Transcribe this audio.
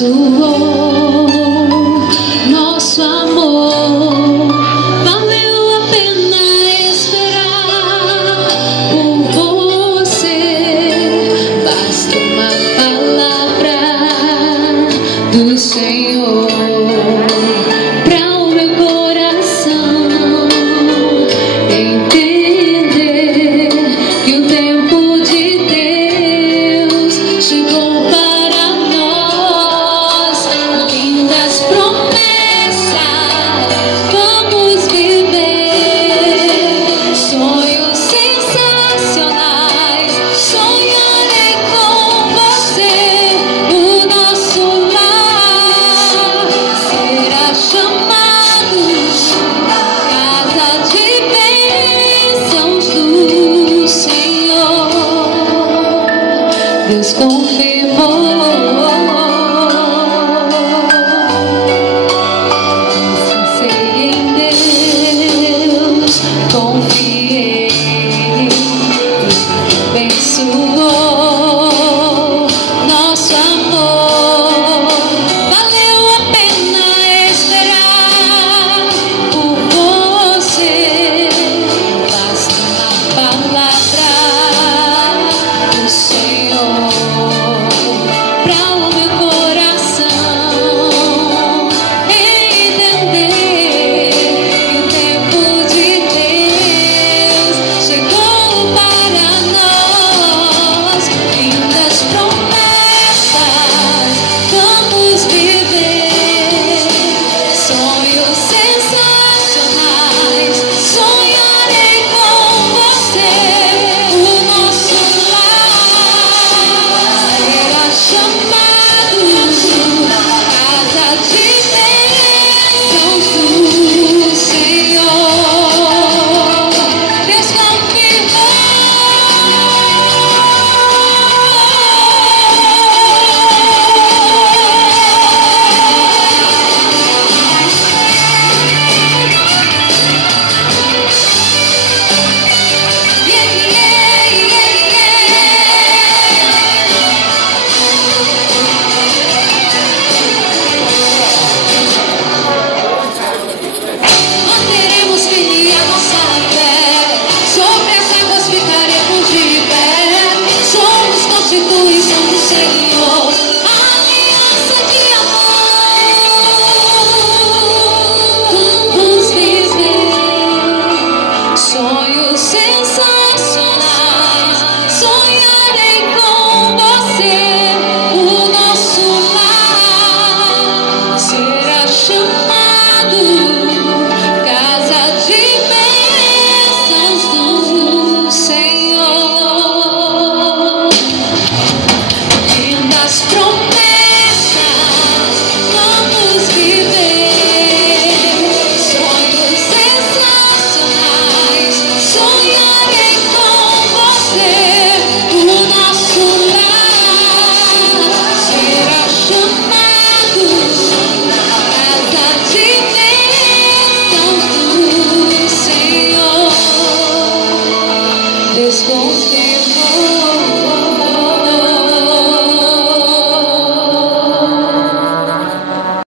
abençoou nosso amor. Valeu a pena esperar por você. Basta uma palavra do Senhor para o meu coração entender que o tempo de Deus chegou para nós. Lindas promessas vamos viver, sonhos sensacionais. Sonharei com você. O nosso lar será chamado casa de bênçãos do Senhor. Deus confirmou. Descansei em Deus, confiei, abençoou nosso amor. Valeu a pena esperar por você. Basta uma palavra do Senhor para o meu coração entender que o tempo de Deus chegou para nós. Lindas promessas vamos viver, sonhos sensacionais. Sonharei com você. O nosso lar será chamado casa de bênçãos do Senhor. Deus confirmou. Manteremos firme a nossa fé, sobre as águas ficaremos de pé. Somos constituição do Senhor.